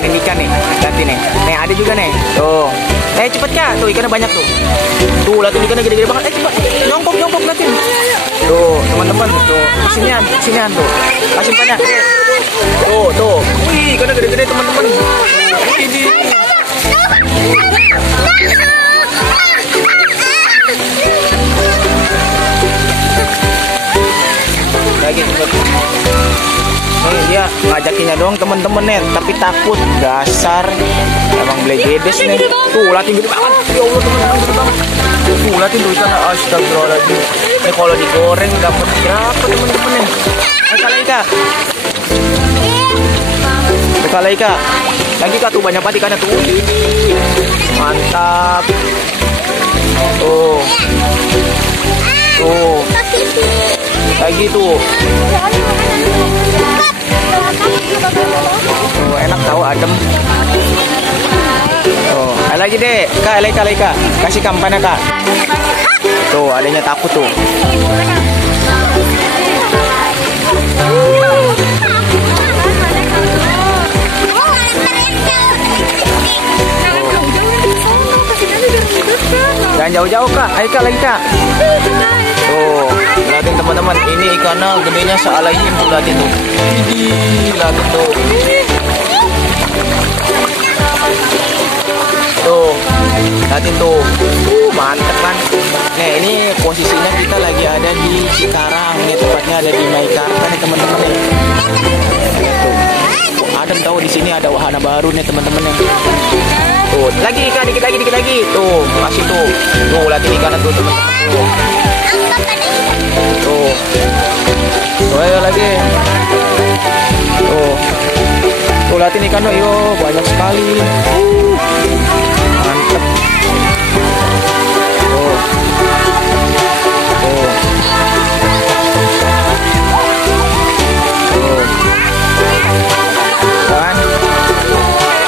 panen ikan nih. Lihat nih. Nih ada juga nih. Tuh. Cepet Kak. Tuh ikannya banyak tuh. Tuh lihatin ikannya gede-gede banget. Cepet. Nyongkok lihatin. Tuh teman-teman tuh. Sinian tuh. Kasih banyak. Tuh. Wih ikannya gede-gede teman-teman. Ini. Lagi cepet. Nih dia ngajakinnya doang temen-temen nih, tapi takut. Dasar emang blegedes nih. Tuh latin gede banget. Ya Allah teman-teman gede banget. Tuh latin tuh ikan. Astagfirullahaladzim. Ini kalau digoreng dapat berapa temen-temen nih? Kak. Tuh Kak. Lagi Kak tuh banyak banget ikannya tuh. Mantap. Tuh. Lagi tuh. Tuh enak tahu adem. Tuh, lagi deh. Kak. Kasih kampanye Kak. Tuh, adanya takut tuh. Jangan jauh-jauh Kak. Ayo Kak lagi Kak. Tuh, lihatin teman-teman, ini ikannya gedenya sealahin tuh, lihatin tuh. Lihatin tuh. Tuh, lihatin tuh. Mantep kan. Nah, ini posisinya kita lagi ada di Cikarang. Nih tepatnya ada di Meikarta nih teman-teman nih. Tuh, adem tahu di sini ada wahana baru nih teman-teman nih. Tuh, lagi ikan dikit lagi. Tuh, kasih tuh. Tuh, lihatin ikannya tuh teman-teman. Tuh. Ayo lagi. Tuh lihatin ikan tuh, yo banyak sekali. Mantep. Tuh. Kan?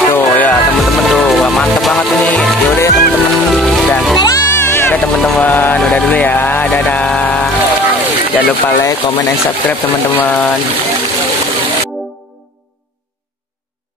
Tuh ya teman-teman tuh, wah mantep banget ini. Yaudah ya teman-teman. Udah teman-teman, udah dulu ya. Dadah. Jangan lupa like, comment, dan subscribe teman-teman.